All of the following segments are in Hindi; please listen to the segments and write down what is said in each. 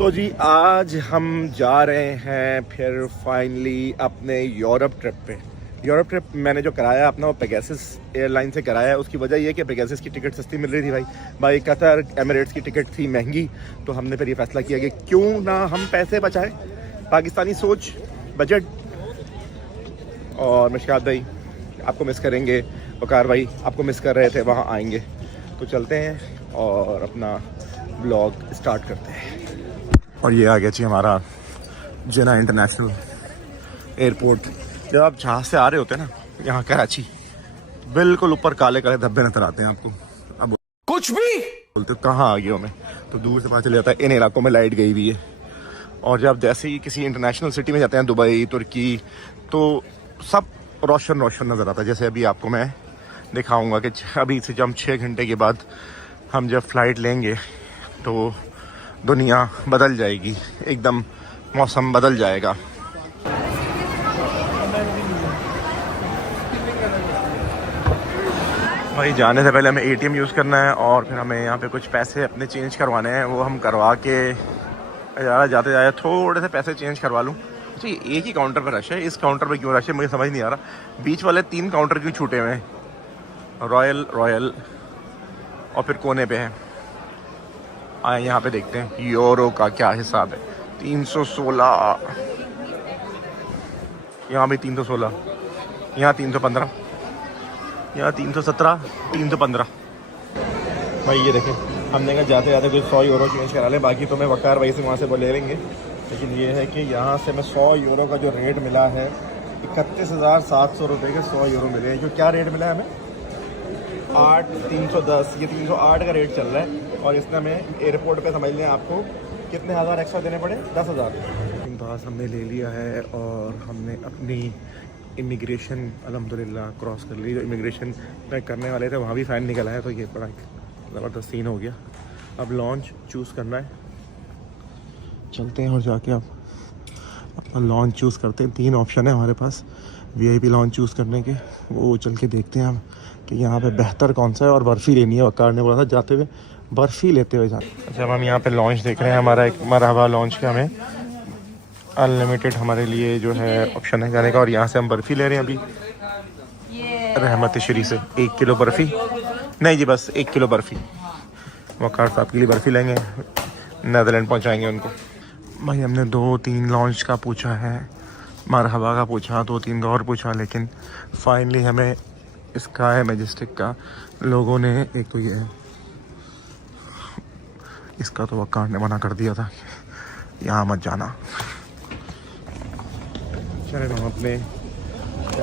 तो जी आज हम जा रहे हैं फिर फाइनली अपने यूरोप ट्रिप पे। यूरोप ट्रिप मैंने जो कराया अपना वो पेगासस एयरलाइन से कराया है। उसकी वजह ये है कि पेगासस की टिकट सस्ती मिल रही थी भाई कतर एमिरेट्स की टिकट थी महंगी। तो हमने फिर ये फैसला किया कि क्यों ना हम पैसे बचाएं, पाकिस्तानी सोच, बजट। और मिशकात भाई आपको मिस करेंगे, वकार भाई आपको मिस कर रहे थे, वहाँ आएंगे। तो चलते हैं और अपना ब्लॉग स्टार्ट करते हैं। और ये आ गया जी हमारा जिना इंटरनेशनल एयरपोर्ट। जब आप जहाज से आ रहे होते हैं ना यहाँ कराची, बिल्कुल ऊपर काले काले धब्बे नजर आते हैं आपको। अब कुछ भी बोलते हो कहाँ आ गया मैं, तो दूर से पता चल जाता है इन इलाकों में लाइट गई हुई है। और जब जैसे ही किसी इंटरनेशनल सिटी में जाते हैं, दुबई, तुर्की, तो सब रोशन रोशन नज़र आता है। जैसे अभी आपको मैं दिखाऊंगा कि अभी से जब हम 6 घंटे के बाद हम जब फ़्लाइट लेंगे तो दुनिया बदल जाएगी, एकदम मौसम बदल जाएगा। भाई जाने से पहले हमें एटीएम यूज़ करना है और फिर हमें यहाँ पे कुछ पैसे अपने चेंज करवाने हैं, वो हम करवा के ज़्यादा जाते जाते थोड़े से पैसे चेंज करवा लूँ। अच्छा ये एक ही काउंटर पर रश है, इस काउंटर पर क्यों रश है मुझे समझ नहीं आ रहा। बीच वाले 3 काउंटर क्यों छूटे हुए हैं? रॉयल और फिर कोने पे है। आए यहाँ पे देखते हैं यूरो का क्या हिसाब है। 316, यहाँ भी 316, यहाँ 315, यहाँ 317, 315। भाई ये देखें, हमने कहा जाते जाते कुछ 100 यूरो चेंज करा लें, बाकी तो मैं वकार भाई से वहाँ से बोले लेंगे। लेकिन ये है कि यहाँ से मैं 100 यूरो का जो रेट मिला है 31,700 रुपये के 100 यूरो मिले हैं। जो क्या रेट मिला है हमें 8,310, ये 308 का रेट चल रहा है। और इसने हमें एयरपोर्ट पे समझ लें आपको कितने हज़ार एक्स्ट्रा देने पड़े, 10,000। पास हमने ले लिया है और हमने अपनी इमिग्रेशन अल्हम्दुलिल्लाह क्रॉस कर ली। जो इमिग्रेशन में करने वाले थे वहाँ भी फ़ाइन निकला है, तो ये बड़ा ज़बरदस्त सीन हो गया। अब लॉन्च चूज़ करना है, चलते हैं और जाके अब अपना लॉन्च चूज़ करते हैं। 3 ऑप्शन है हमारे पास वीआईपी लॉन्च चूज़ करने के, वो चल के देखते हैं हम कि यहाँ पे बेहतर कौन सा है। और बर्फ़ी लेनी है, वकार ने बोला था जाते हुए बर्फ़ी लेते हुए जाते। अच्छा अब हम यहाँ पे लॉन्च देख रहे हैं, हमारा एक मरहबा लॉन्च का हमें अनलिमिटेड हमारे लिए जो है ऑप्शन है जाने का। और यहाँ से हम बर्फ़ी ले रहे हैं अभी रहमत शरी से। 1 किलो बर्फ़ी नहीं जी, बस 1 किलो बर्फ़ी। वकार साहब के लिए बर्फ़ी लेंगे, नीदरलैंड पहुँचाएँगे उनको। भाई हमने 2-3 लॉन्च का पूछा है, मरहबा का पूछा, 2-3 का और पूछा, लेकिन फाइनली हमें इसका है मैजेस्टिक का। लोगों ने एक तो ये है, इसका तो वकार ने मना कर दिया था यहाँ मत जाना। चले हम अपने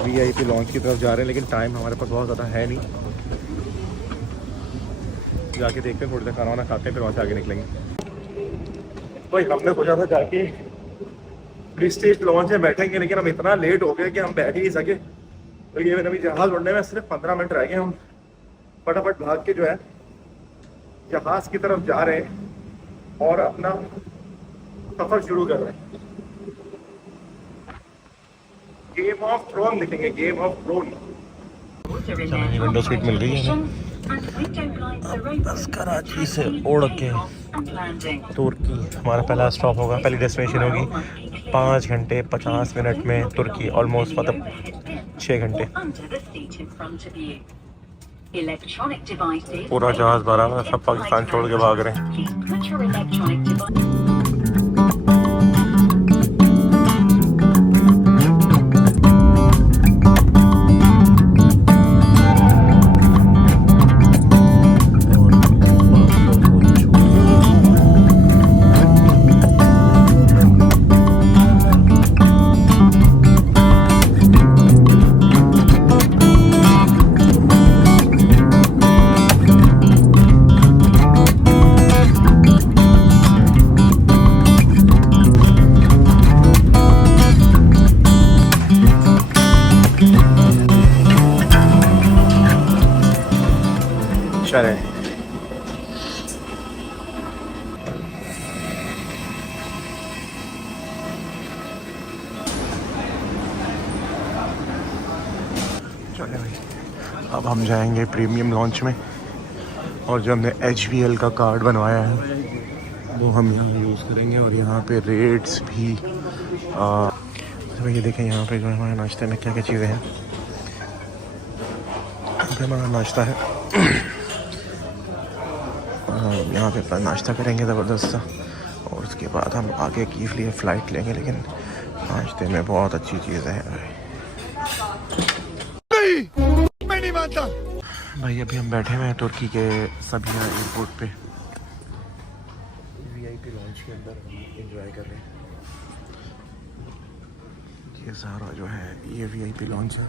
वीआईपी लॉन्च की तरफ जा रहे हैं, लेकिन टाइम हमारे पास बहुत ज़्यादा है नहीं। जाके देखते हैं, थोड़ी देर खाना वाना खाते हैं, फिर वहाँ से आगे निकलेंगे। भाई हमने सोचा था जाके प्रीस्टेज लॉन्च में बैठेंगे, लेकिन हम इतना लेट हो गए कि हम बैठ ही नहीं सके। तो ये अभी जहाज़ उड़ने में सिर्फ 15 मिनट रह गए। हम फटाफट भाग के जो है जहाज़ की तरफ जा रहे हैं और अपना सफ़र शुरू कर रहे हैं। गेम ऑफ थ्रोन लिखेंगे, game of throne. Window seat मिल गई है बस कराची से उड़ के तुर्की हमारा पहला स्टॉप होगा, पहली डेस्टिनेशन होगी। 5 घंटे 50 मिनट में तुर्की, ऑलमोस्ट मतलब 6 घंटे। पूरा जहाज भरा हुआ, सब पाकिस्तान छोड़ के भाग रहे हैं। चले भाई, अब हम जाएंगे प्रीमियम लॉन्च में। और जो हमने HVL का कार्ड बनवाया है वो हम यहाँ यूज़ करेंगे। और यहाँ पे रेट्स भी तो ये देखें यहाँ पे जो हमारे नाश्ते में क्या क्या चीज़ें हैं। यहाँ पे हमारा नाश्ता है। यहाँ पे अपना नाश्ता करेंगे ज़बरदस्त सा, और उसके बाद हम आगे की लिए फ़्लाइट लेंगे। लेकिन नाश्ते में बहुत अच्छी चीज़ है मैं नहीं मानता भाई। अभी हम बैठे हुए हैं तुर्की के सबिया एयरपोर्ट पे, वीआईपी लॉन्च के अंदर हम एंजॉय कर रहे हैं। ये सारा जो है ये वीआईपी लॉन्च है।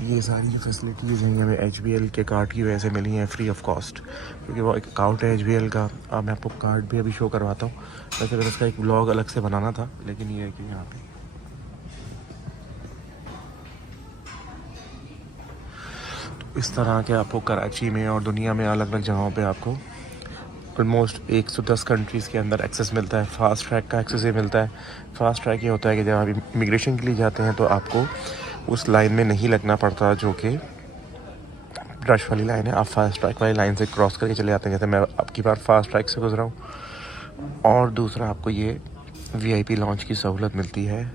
ये सारी जो फैसिलिटीज़ हैं हमें एचबीएल के कार्ड की वजह से मिली हैं फ्री ऑफ कॉस्ट, क्योंकि वो एक अकाउंट है एचबीएल का। अब मैं आपको कार्ड भी अभी शो करवाता हूँ। वैसे अगर उसका एक व्लॉग अलग से बनाना था, लेकिन ये है कि यहाँ पे तो इस तरह के आपको कराची में और दुनिया में अलग अलग जगहों पे आपको ऑलमोस्ट 110 कंट्रीज़ के अंदर एक्सेस मिलता है। फास्ट ट्रैक का एक्सेस ये मिलता है। फास्ट ट्रैक ये होता है कि जब आप इमिग्रेशन के लिए जाते हैं तो आपको उस लाइन में नहीं लगना पड़ता जो कि रश वाली लाइन है। आप फास्ट ट्रैक वाली लाइन से क्रॉस करके चले जाते हैं, जैसे मैं आपकी बार फास्ट ट्रैक से गुजरा हूँ। और दूसरा आपको ये वीआईपी लॉन्च की सहूलत मिलती है।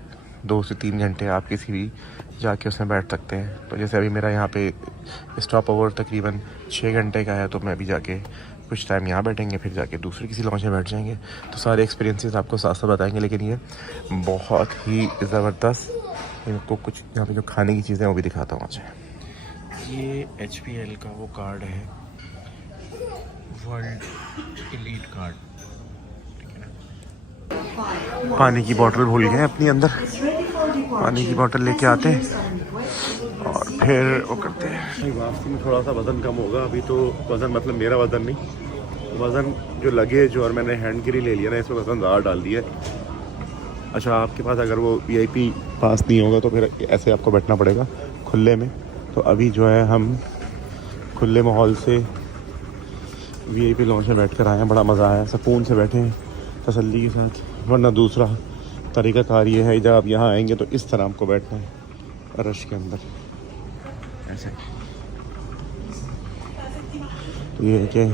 2 से 3 घंटे आप किसी भी जाके उसमें बैठ सकते हैं। तो जैसे अभी मेरा यहाँ पे स्टॉप ओवर तकरीबन 6 घंटे का है, तो मैं अभी जाके कुछ टाइम यहाँ बैठेंगे, फिर जाके दूसरी किसी लॉन्च में बैठ जाएंगे। तो सारे एक्सपीरियंसेस आपको साथ साथ बताएंगे। लेकिन ये बहुत ही ज़बरदस्त। इनको कुछ यहाँ पे जो खाने की चीज़ें हैं वो भी दिखाता हूँ आज। ये एचपीएल का वो कार्ड है, वर्ल्ड एलीट कार्ड, ठीक है ना। पानी की बोतल भूल गए अपनी अंदर, पानी की बोतल लेके आते हैं और फिर वो करते हैं। वापसी में थोड़ा सा वज़न कम होगा। अभी तो वज़न मतलब मेरा वज़न नहीं, वज़न जो लगेज और मैंने हैंड कैरी ले लिया ना, इसमें वज़न ज़्यादा डाल दिया है। अच्छा, आपके पास अगर वो वीआईपी पास नहीं होगा तो फिर ऐसे आपको बैठना पड़ेगा खुले में। तो अभी जो है हम खुले माहौल से वीआईपी लॉन्च में बैठ कर आए हैं। बड़ा मज़ा आया, सुकून से बैठे हैं तसल्ली के साथ। वरना दूसरा तरीक़ाकार ये है, जब आप यहाँ आएंगे तो इस तरह आपको बैठना है रश के अंदर ऐसे। तो ये है कि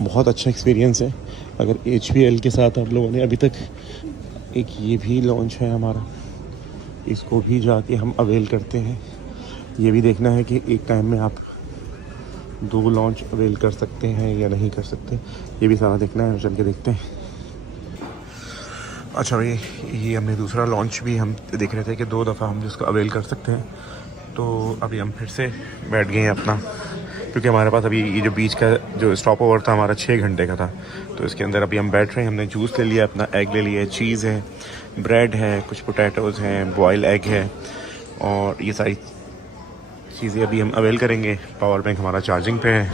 बहुत अच्छा एक्सपीरियंस है। अगर एचपीएल के साथ आप लोगों ने अभी तक एक ये भी लॉन्च है हमारा, इसको भी जाके हम अवेल करते हैं। ये भी देखना है कि एक टाइम में आप 2 लॉन्च अवेल कर सकते हैं या नहीं कर सकते, ये भी सारा देखना है। चल के देखते हैं। अच्छा भाई, ये हमने दूसरा लॉन्च भी हम देख रहे थे कि 2 दफ़ा हम जिसको अवेल कर सकते हैं। तो अभी हम फिर से बैठ गए हैं अपना, क्योंकि हमारे पास अभी ये जो बीच का जो स्टॉप ओवर था हमारा 6 घंटे का था। तो इसके अंदर अभी हम बैठ रहे हैं। हमने जूस ले लिया, अपना एग ले लिया है, चीज़ है, ब्रेड है, कुछ पोटैटोज़ हैं, बॉयल एग है, और ये सारी चीज़ें अभी हम अवेल करेंगे। पावर बैंक हमारा चार्जिंग पे है।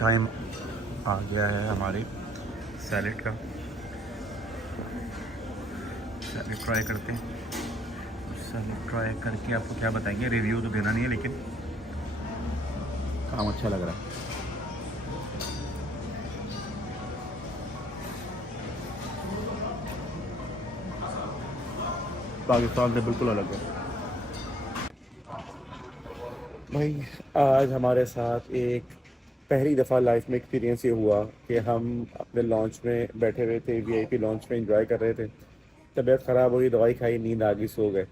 टाइम आ गया है हमारे सैलेड का। सैलेड ट्राई करते हैं। सैलेड ट्राई करके आपको क्या बताएंगे, रिव्यू तो देना नहीं है, लेकिन काम अच्छा लग रहा है। पाकिस्तान से बिल्कुल अलग है भाई। आज हमारे साथ एक पहली दफ़ा लाइफ में एक्सपीरियंस ये हुआ कि हम अपने लॉन्च में बैठे हुए थे, वीआईपी लॉन्च में एंजॉय कर रहे थे। तबीयत ख़राब हुई, दवाई खाई, नींद आ गई, सो गए।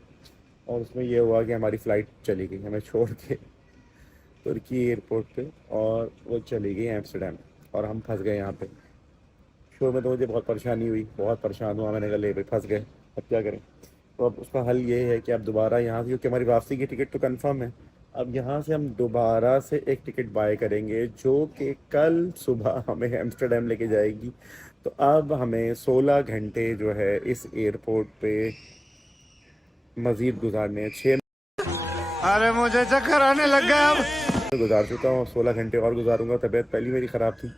और उसमें ये हुआ कि हमारी फ़्लाइट चली गई हमें छोड़ के तुर्की एयरपोर्ट पे, और वो चली गई एम्स्टर्डम, और हम फंस गए यहाँ पे। शुरू में तो मुझे बहुत परेशानी हुई, बहुत परेशान हुआ। मैंने कहा ले भाई फंस गए, अब क्या करें। तो अब उसका हल ये है कि अब दोबारा यहाँ से, क्योंकि हमारी वापसी की टिकट तो कंफर्म है, अब यहाँ से हम दोबारा से एक टिकट बाय करेंगे जो कि कल सुबह हमें एम्स्टर्डम लेके जाएगी। तो अब हमें 16 घंटे जो है इस एयरपोर्ट पे मज़ीद गुजारने हैं। 6 अरे मुझे चक्कर आने लग गया। अब गुजार चुका हूँ, 16 घंटे और गुजारूंगा। तबीयत पहली मेरी ख़राब थी,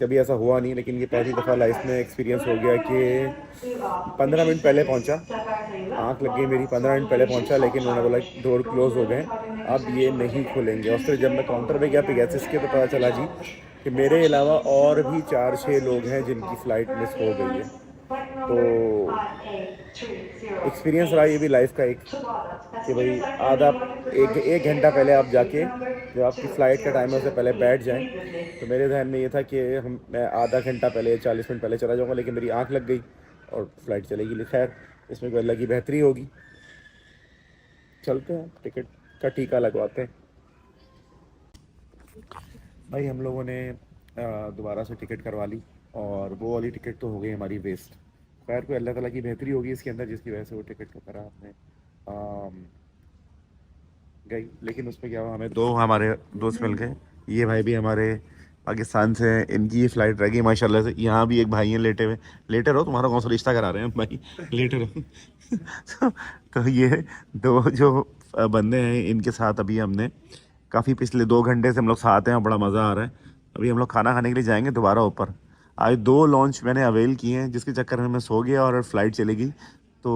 कभी ऐसा हुआ नहीं, लेकिन ये पहली दफ़ा लाइफ में एक्सपीरियंस हो गया कि 15 मिनट पहले पहुंचा। आंख लग गई मेरी, 15 मिनट पहले पहुंचा, लेकिन उन्होंने बोला डोर क्लोज़ हो गए, अब ये नहीं खुलेंगे। और फिर जब मैं काउंटर पे गया पिगैसिस के, तो पता चला जी कि मेरे अलावा और भी 4-6 लोग हैं जिनकी फ़्लाइट मिस हो गई है। तो एक्सपीरियंस रहा ये भी लाइफ का एक कि भाई आधा एक घंटा पहले आप जाके जो आपकी फ़्लाइट का टाइम है उससे पहले बैठ जाएं। तो मेरे जहन में ये था कि मैं आधा घंटा पहले 40 मिनट पहले चला जाऊंगा, लेकिन मेरी आंख लग गई और फ़्लाइट चलेगी। खैर इसमें कोई अलग ही बेहतरी होगी। चलते हैं टिकट का टीका लगवाते हैं। भाई हम लोगों ने दोबारा से टिकट करवा ली और वो वाली टिकट तो हो गई हमारी वेस्ट। खैर कोई अल्लाह ताला की बेहतरी होगी इसके अंदर जिसकी वजह से वो टिकट का करा हमने गई। लेकिन उसमें क्या हुआ, हमें दो हमारे दोस्त मिल गए। ये भाई भी हमारे पाकिस्तान से हैं, इनकी ये फ़्लाइट रह गई माशाल्लाह से। यहाँ भी एक भाई हैं लेटे हुए। लेटे रहो, तुम्हारा कौन सा रिश्ता करा रहे हैं भाई, लेटे रहो। तो ये दो जो बंदे हैं इनके साथ अभी हमने काफ़ी पिछले 2 घंटे से हम लोग साथ हैं और बड़ा मज़ा आ रहा है। अभी हम लोग खाना खाने के लिए जाएंगे दोबारा ऊपर। आज 2 लॉन्च मैंने अवेल किए हैं जिसके चक्कर में मैं सो गया और फ़्लाइट चलेगी। तो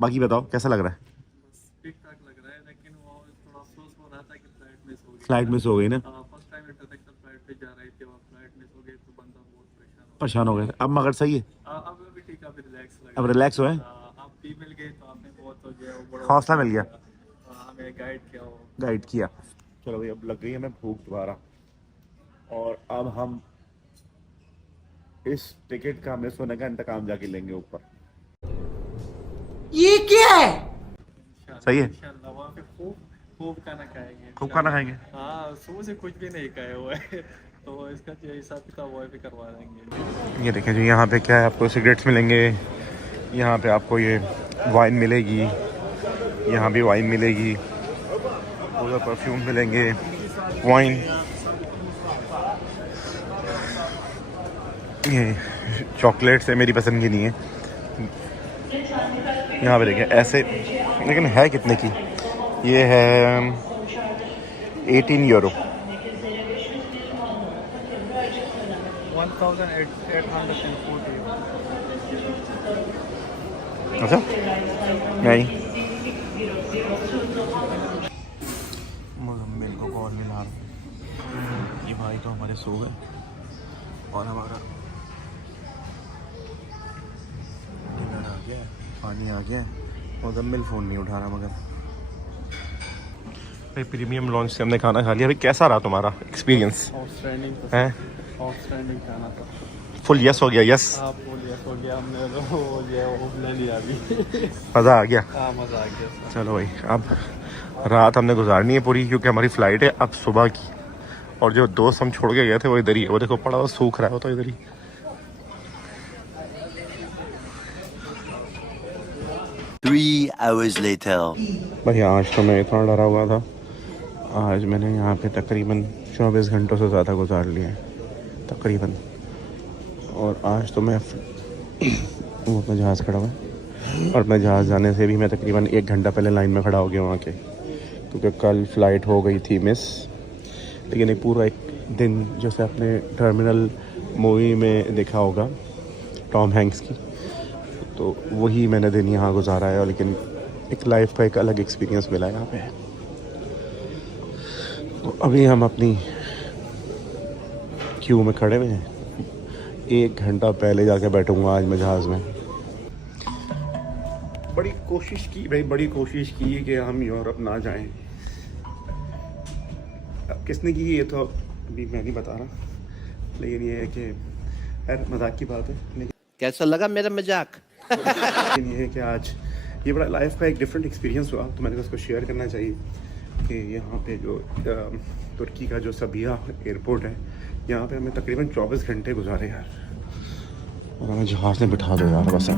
बाकी बताओ कैसा लग रहा है? ठीक ठाक लग रहा है, लेकिन वो थोड़ा अफसोस हो रहा था कि फ्लाइट मिस हो गई ना। फर्स्ट टाइम इंटरनेशनल फ्लाइट पे जा रहे थे और फ्लाइट मिस हो गई तो बंदा बहुत परेशान हो गए थे। अब मगर सही है, अब अभी ठीक है, अभी रिलैक्स लग अब रिलैक्स हुए, आप भी मिल गए तो आपने बहुत हो गया, वो बड़ा हौसला मिल गया, हमें गाइड किया। चलो भाई अब लग गई हमें भूख दोबारा और अब हम इस टिकट का मिस होने का इंतकाम जाके लेंगे ऊपर। ये क्या है? सही है, इंशाल्लाह वहाँ पे खूब खाना खाएंगे, खूब खाना खाएंगे। हाँ सुबह से कुछ भी नहीं खाया हुआ है तो इसका जो हिसाब किताब वो भी करवा देंगे। ये देखें जी, यहाँ पे क्या है, आपको सिगरेट्स मिलेंगे, यहाँ पे आपको ये वाइन मिलेगी, यहाँ भी वाइन मिलेगी, उधर परफ्यूम मिलेंगे, वाइन, ये चॉकलेट्स है, मेरी पसंद की नहीं है। यहाँ पे देखें ऐसे, लेकिन है कितने की, ये है 18 यूरो। 1840। अच्छा नहीं, मुजम्मिल को कॉल मिला रहा। ये भाई तो हमारे सो गए और हमारा डिनर आ गया, पानी आ गया। मुजम्मिल फ़ोन नहीं उठा रहा मगर। भाई प्रीमियम लॉन्च से हमने खाना खा लिया। भाई कैसा रहा तुम्हारा एक्सपीरियंस? आउटस्टैंडिंग है, आउटस्टैंडिंग खाना था। फुल यस हो गया? यस, आप बोलिए हो गया, हमने तो वो लिया, वो ले लिया अभी। मज़ा आ गया। हाँ मज़ा आ गया। चलो भाई अब रात हमने गुजारनी है पूरी, क्योंकि हमारी फ़्लाइट है अब सुबह की। और जो दोस्त हम छोड़ के गए थे वो इधर ही है, वो देखो पड़ा हुआ सूख रहा है, वो तो इधर ही। 3 hours later. भाई आज तो मैं इतना डरा हुआ था, आज मैंने यहाँ पे तकरीबन 24 घंटों से ज़्यादा गुजार लिए हैं तकरीबन। और आज तो मैं वो अपना जहाज़ खड़ा हुआ है और अपना जहाज़ जाने से भी मैं तकरीबन 1 घंटा पहले लाइन में खड़ा हो गया वहाँ के, क्योंकि कल फ़्लाइट हो गई थी मिस। लेकिन एक पूरा एक दिन जैसे आपने टर्मिनल मूवी में देखा होगा टॉम हैंक्स की, तो वही मैंने दिन यहाँ गुजारा है। और लेकिन एक लाइफ का एक अलग एक्सपीरियंस मिला है यहाँ पे। तो अभी हम अपनी क्यू में खड़े हुए हैं, 1 घंटा पहले जाके बैठूंगा आज मैं जहाज़ में। बड़ी कोशिश की भाई, बड़ी कोशिश की कि हम यूरोप ना जाएं। अब किसने की ये तो अभी मैं नहीं बता रहा, लेकिन ये है कि यार मजाक की बात है, लेकिन कैसा लगा मेरा मजाक? लेकिन ये है कि आज ये बड़ा लाइफ का एक डिफरेंट एक्सपीरियंस हुआ, तो मैंने उसको शेयर करना चाहिए कि यहाँ पे जो तुर्की का जो सबिया एयरपोर्ट है, यहाँ पे हमें तकरीबन 24 घंटे गुजारे यार। और हमें जहाज़ में बिठा दो यार बस।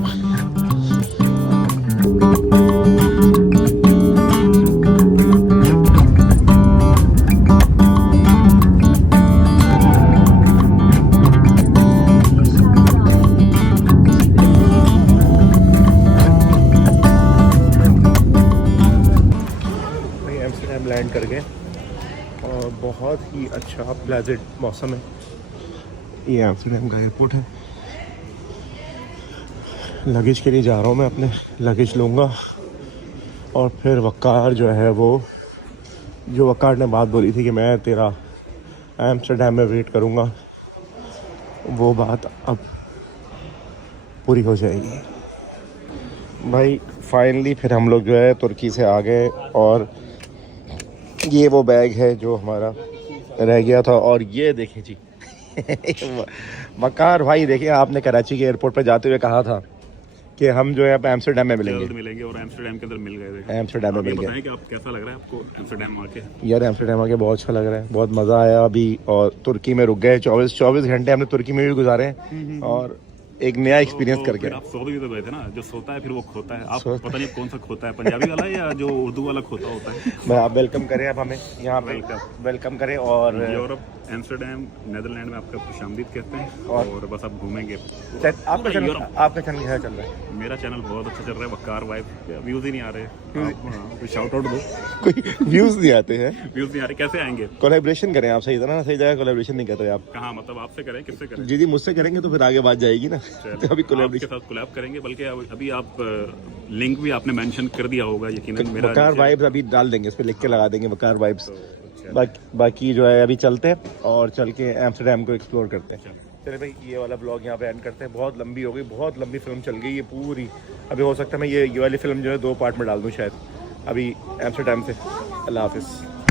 भाई एम्स्टर्डम लैंड कर गए और बहुत ही अच्छा प्लेजेंट मौसम है। ये एम्स्टर्डम का एयरपोर्ट है। लगेज के लिए जा रहा हूँ मैं, अपने लगेज लूँगा और फिर वक़ार जो है वो, जो वक़ार ने बात बोली थी कि मैं तेरा एम्स्टर्डम में वेट करूँगा, वो बात अब पूरी हो जाएगी। भाई फाइनली फिर हम लोग जो है तुर्की से आ गए, और ये वो बैग है जो हमारा रह गया था। और ये देखें जी वकार भाई, देखिए आपने कराची के एयरपोर्ट पर जाते हुए कहा था कि हम जो है अब एम्स्टर्डम में मिलेंगे, और एम्स्टर्डम के अंदर मिल गए थे। एम्स्टर्डम में मिल गए। कि आप कैसा लग रहा है आपको एम्स्टर्डम आके? यार एम्स्टर्डम आके बहुत अच्छा लग रहा है, बहुत मज़ा आया अभी। और तुर्की में रुक गए, 24 घंटे हमने तुर्की में भी गुजारे हैं, और एक नया एक्सपीरियंस करके। आप सो भी तो गए थे ना, जो सोता है फिर वो खोता है। आप पता नहीं कौन सा खोता है, पंजाबी वाला या जो उर्दू वाला खोता होता है। मैं आप वेलकम करें, आप हमें यहाँ पे वेलकम करें। और यूरोप, एम्स्टर्डम, नेदरलैंड में आपका खुशामदीद कहते हैं, और बस आप घूमेंगे। आपका चैनल कैसा चल रहा है? मेरा चैनल बहुत अच्छा चल रहा है, वकार वाइब। व्यूज ही नहीं आ रहे, कोई शाउट आउट दो। कोई व्यूज नहीं आते हैं, व्यूज नहीं आ रहे, कैसे आएंगे? कोलैबोरेशन करें आप, सही तरह सही जगह कोलैबोरेशन नहीं करते आप। कहाँ, मतलब आपसे करें, किससे करें? जी मुझसे करेंगे तो फिर आगे बात जाएगी ना। तो अभी आपके साथ कोलैब करेंगे, बल्कि अभी आप लिंक भी आपने मेंशन कर दिया होगा यकीनन। मेरा वकार वाइब्स अभी डाल देंगे, इस पे लिख के लगा देंगे वकार वाइब्स। बाकी जो है अभी चलते हैं और चल के एम्स्टर्डम को एक्सप्लोर करते हैं। चलिए भाई, ये वाला ब्लॉग यहाँ पे एंड करते हैं। बहुत लंबी हो गई, बहुत लंबी फिल्म चल गई ये पूरी। अभी हो सकता है मैं ये वाली फिल्म जो है 2 पार्ट में डाल दूँ शायद, अभी एम्स्टर्डम से। अल्लाह हाफिज़।